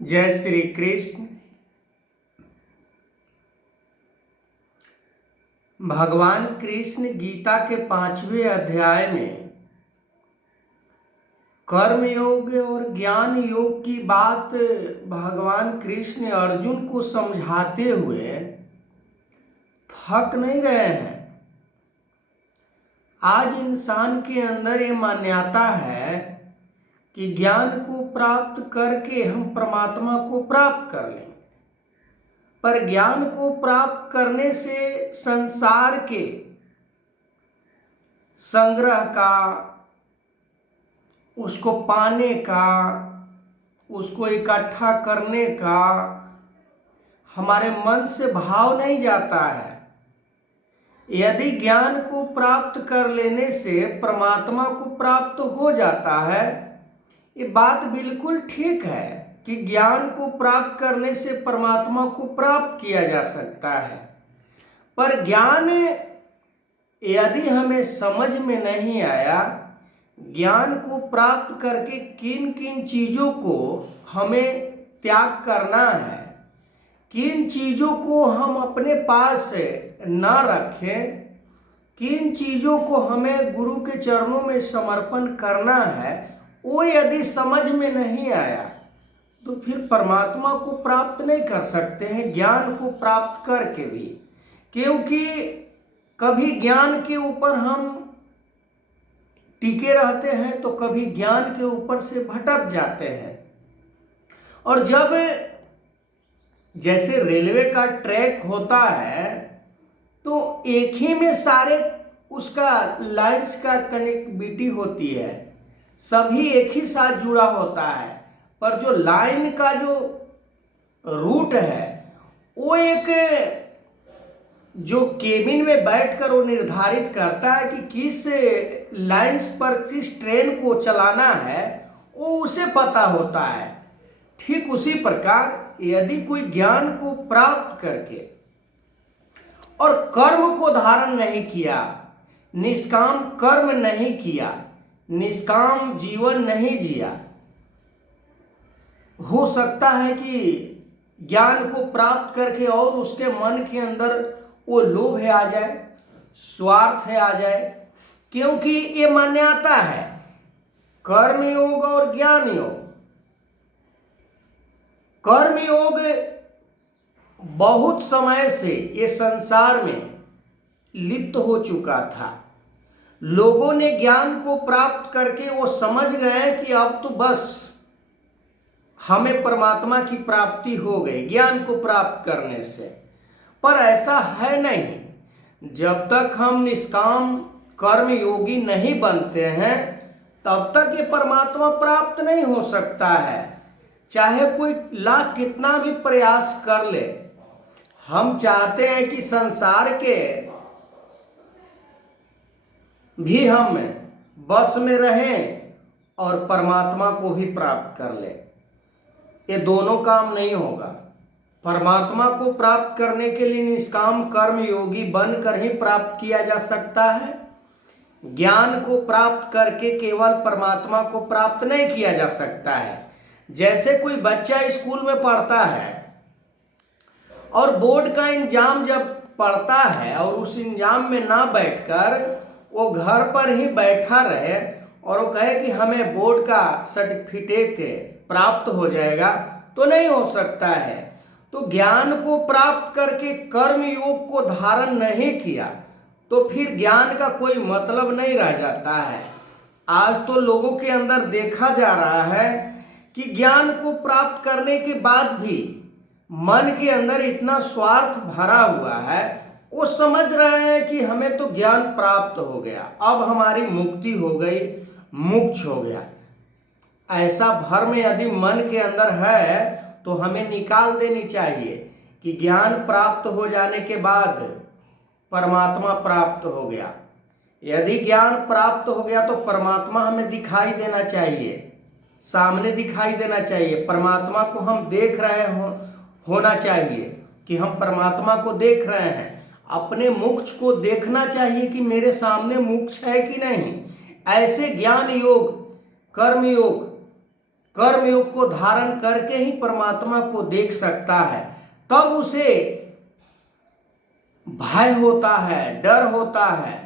जय श्री कृष्ण। भगवान कृष्ण गीता के 5वें अध्याय में कर्म योग और ज्ञान योग की बात भगवान कृष्ण अर्जुन को समझाते हुए थक नहीं रहे हैं। आज इंसान के अंदर ये मान्यता है कि ज्ञान को प्राप्त करके हम परमात्मा को प्राप्त कर लेंगे, पर ज्ञान को प्राप्त करने से संसार के संग्रह का, उसको पाने का, उसको इकट्ठा करने का हमारे मन से भाव नहीं जाता है। यदि ज्ञान को प्राप्त कर लेने से परमात्मा को प्राप्त हो जाता है, ये बात बिल्कुल ठीक है कि ज्ञान को प्राप्त करने से परमात्मा को प्राप्त किया जा सकता है। पर ज्ञान यदि हमें समझ में नहीं आया, ज्ञान को प्राप्त करके किन किन चीज़ों को हमें त्याग करना है, किन चीज़ों को हम अपने पास न रखें, किन चीज़ों को हमें गुरु के चरणों में समर्पण करना है, वो यदि समझ में नहीं आया तो फिर परमात्मा को प्राप्त नहीं कर सकते हैं ज्ञान को प्राप्त करके भी। क्योंकि कभी ज्ञान के ऊपर हम टिके रहते हैं तो कभी ज्ञान के ऊपर से भटक जाते हैं। और जब जैसे रेलवे का ट्रैक होता है तो एक ही में सारे उसका लाइंस का कनेक्टिविटी होती है, सभी एक ही साथ जुड़ा होता है। पर जो लाइन का जो रूट है वो एक जो केबिन में बैठकर वो निर्धारित करता है कि किस लाइंस पर किस ट्रेन को चलाना है, वो उसे पता होता है। ठीक उसी प्रकार यदि कोई ज्ञान को प्राप्त करके और कर्म को धारण नहीं किया, निष्काम कर्म नहीं किया, निष्काम जीवन नहीं जिया, हो सकता है कि ज्ञान को प्राप्त करके और उसके मन के अंदर वो लोभ आ जाए, स्वार्थ आ जाए। क्योंकि ये मान्यता है कर्म योग और ज्ञान योग। कर्म योग बहुत समय से ये संसार में लिप्त हो चुका था। लोगों ने ज्ञान को प्राप्त करके वो समझ गए कि अब तो बस हमें परमात्मा की प्राप्ति हो गई ज्ञान को प्राप्त करने से। पर ऐसा है नहीं। जब तक हम निष्काम कर्म योगी नहीं बनते हैं तब तक ये परमात्मा प्राप्त नहीं हो सकता है, चाहे कोई लाख कितना भी प्रयास कर ले। हम चाहते हैं कि संसार के भी हम बस में रहें और परमात्मा को भी प्राप्त कर ले। ये दोनों काम नहीं होगा। परमात्मा को प्राप्त करने के लिए निष्काम कर्म योगी बनकर ही प्राप्त किया जा सकता है। ज्ञान को प्राप्त करके केवल परमात्मा को प्राप्त नहीं किया जा सकता है। जैसे कोई बच्चा स्कूल में पढ़ता है और बोर्ड का एग्जाम जब पढ़ता है और उस एग्जाम में ना बैठकर वो घर पर ही बैठा रहे और वो कहे कि हमें बोर्ड का सर्टिफिकेट प्राप्त हो जाएगा, तो नहीं हो सकता है। तो ज्ञान को प्राप्त करके कर्म योग को धारण नहीं किया तो फिर ज्ञान का कोई मतलब नहीं रह जाता है। आज तो लोगों के अंदर देखा जा रहा है कि ज्ञान को प्राप्त करने के बाद भी मन के अंदर इतना स्वार्थ भरा हुआ है, वो समझ रहे हैं कि हमें तो ज्ञान प्राप्त हो गया, अब हमारी मुक्ति हो गई, मोक्ष हो गया। ऐसा भ्रम यदि मन के अंदर है तो हमें निकाल देनी चाहिए कि ज्ञान प्राप्त हो जाने के बाद परमात्मा प्राप्त हो गया। यदि ज्ञान प्राप्त हो गया तो परमात्मा हमें दिखाई देना चाहिए, सामने दिखाई देना चाहिए। परमात्मा को हम देख रहे होना चाहिए कि हम परमात्मा को देख रहे हैं। अपने मोक्ष को देखना चाहिए कि मेरे सामने मोक्ष है कि नहीं। ऐसे ज्ञान योग, कर्म योग, कर्मयोग को धारण करके ही परमात्मा को देख सकता है। तब उसे भय होता है, डर होता है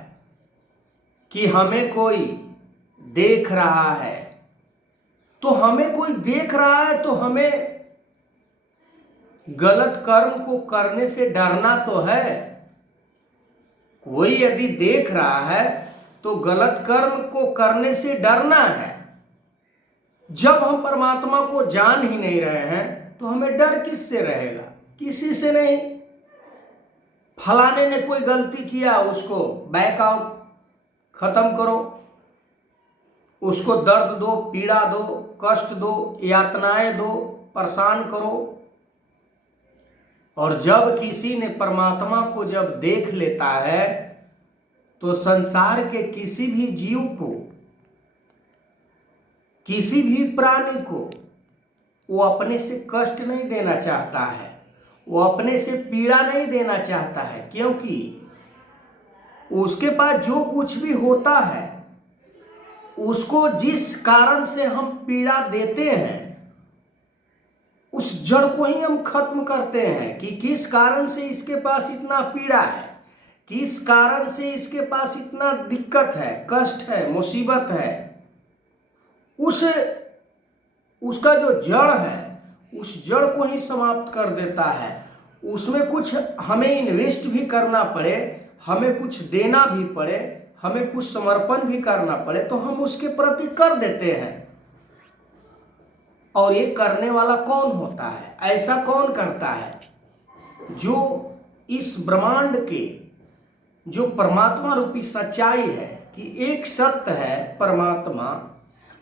कि हमें कोई देख रहा है। तो हमें कोई देख रहा है तो हमें गलत कर्म को करने से डरना तो है। कोई यदि देख रहा है तो गलत कर्म को करने से डरना है। जब हम परमात्मा को जान ही नहीं रहे हैं तो हमें डर किससे रहेगा? किसी से नहीं। फलाने ने कोई गलती किया, उसको बैक आउट, खत्म करो, उसको दर्द दो, पीड़ा दो, कष्ट दो, यातनाएं दो, परेशान करो। और जब किसी ने परमात्मा को जब देख लेता है तो संसार के किसी भी जीव को, किसी भी प्राणी को वो अपने से कष्ट नहीं देना चाहता है, वो अपने से पीड़ा नहीं देना चाहता है। क्योंकि उसके पास जो कुछ भी होता है, उसको जिस कारण से हम पीड़ा देते हैं उस जड़ को ही हम खत्म करते हैं कि किस कारण से इसके पास इतना पीड़ा है, किस कारण से इसके पास इतना दिक्कत है, कष्ट है, मुसीबत है। उसका जो जड़ है उस जड़ को ही समाप्त कर देता है। उसमें कुछ हमें इन्वेस्ट भी करना पड़े, हमें कुछ देना भी पड़े, हमें कुछ समर्पण भी करना पड़े तो हम उसके प्रति कर देते हैं। और ये करने वाला कौन होता है? ऐसा कौन करता है? जो इस ब्रह्मांड के जो परमात्मा रूपी सच्चाई है कि एक सत्य है परमात्मा,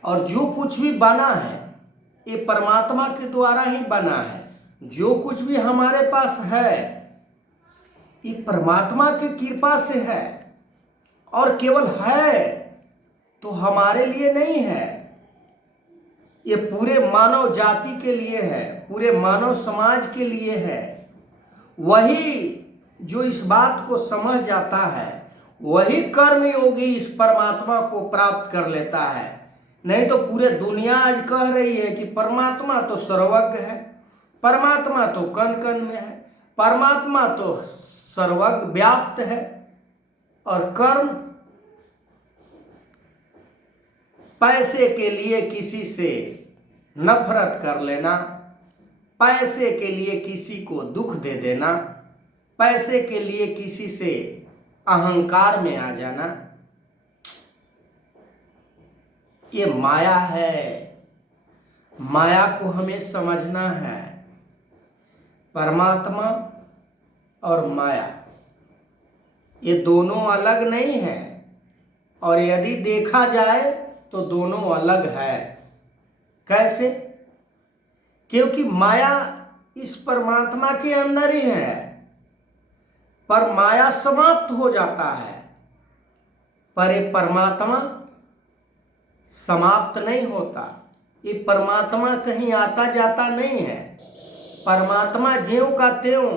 और जो कुछ भी बना है ये परमात्मा के द्वारा ही बना है। जो कुछ भी हमारे पास है ये परमात्मा की कृपा से है, और केवल है तो हमारे लिए नहीं है, ये पूरे मानव जाति के लिए है, पूरे मानव समाज के लिए है। वही जो इस बात को समझ जाता है वही कर्म योगी इस परमात्मा को प्राप्त कर लेता है। नहीं तो पूरे दुनिया आज कह रही है कि परमात्मा तो सर्वज्ञ है, परमात्मा तो कण कण में है, परमात्मा तो सर्वज्ञ व्याप्त है। और कर्म पैसे के लिए किसी से नफरत कर लेना, पैसे के लिए किसी को दुख दे देना, पैसे के लिए किसी से अहंकार में आ जाना, ये माया है। माया को हमें समझना है। परमात्मा और माया ये दोनों अलग नहीं है, और यदि देखा जाए तो दोनों अलग है। कैसे? क्योंकि माया इस परमात्मा के अंदर ही है, पर माया समाप्त हो जाता है, पर ये परमात्मा समाप्त नहीं होता। ये परमात्मा कहीं आता जाता नहीं है। परमात्मा ज्यों का त्यों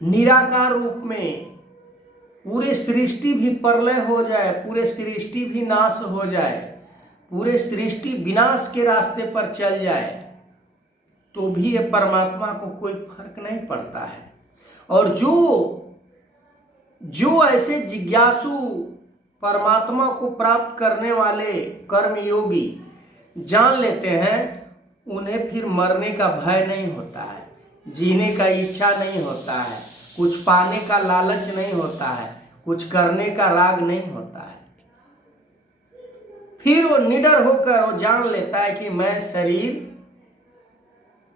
निराकार रूप में, पूरे सृष्टि भी प्रलय हो जाए, पूरे सृष्टि भी नाश हो जाए, पूरे सृष्टि विनाश के रास्ते पर चल जाए तो भी ये परमात्मा को कोई फर्क नहीं पड़ता है। और जो ऐसे जिज्ञासु परमात्मा को प्राप्त करने वाले कर्मयोगी जान लेते हैं, उन्हें फिर मरने का भय नहीं होता है, जीने का इच्छा नहीं होता है, कुछ पाने का लालच नहीं होता है, कुछ करने का राग नहीं होता है। फिर वो निडर होकर वो जान लेता है कि मैं शरीर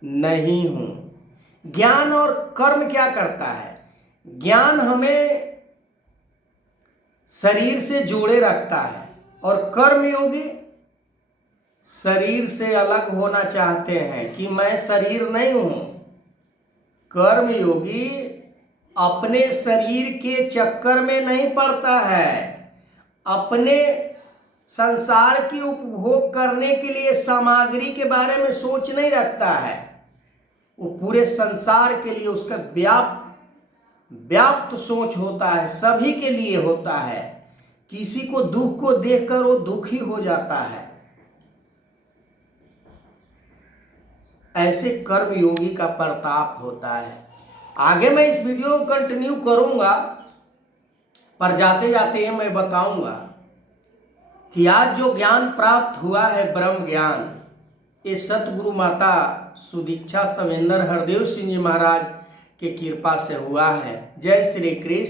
नहीं हूं। ज्ञान और कर्म क्या करता है? ज्ञान हमें शरीर से जोड़े रखता है, और कर्मयोगी शरीर से अलग होना चाहते हैं कि मैं शरीर नहीं हूं। कर्मयोगी अपने शरीर के चक्कर में नहीं पड़ता है, अपने संसार की उपभोग करने के लिए सामग्री के बारे में सोच नहीं रखता है। वो पूरे संसार के लिए उसका व्याप्त सोच होता है, सभी के लिए होता है। किसी को दुख को देखकर वो दुखी हो जाता है, ऐसे कर्म योगी का प्रताप होता है। आगे मैं इस वीडियो को कंटिन्यू करूंगा, पर जाते जाते मैं बताऊंगा कि आज जो ज्ञान प्राप्त हुआ है ब्रह्म ज्ञान, ये सतगुरु माता सुदीक्षा सवेंद्र हरदेव सिंह जी महाराज की कृपा से हुआ है। जय श्री कृष्ण।